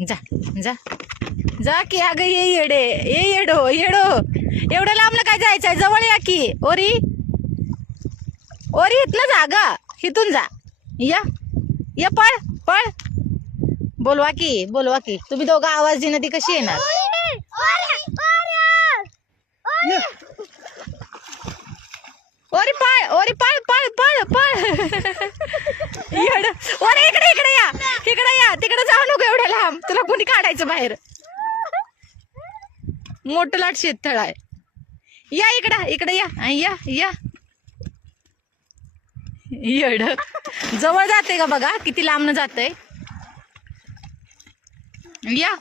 जा जा जा की अगं ये येडे ये येडो येडो एवढं लांबलं काय जायचंय जवळ या की ओरी ओरी इथलं जा ग इथून जा या पळ पळ बोलवा की तुम्ही दोघं आवाज देणं ती कशी येणार ओरी पळ पळ पळ पळ येड ओरे इकडे या तिकडे जाऊ नको एवढ्या लांब तुला कोणी काढायचं बाहेर मोठं लाट शेततळ आहे या इकडे या येड जवळ जाते का बघा किती लांबनं जातंय या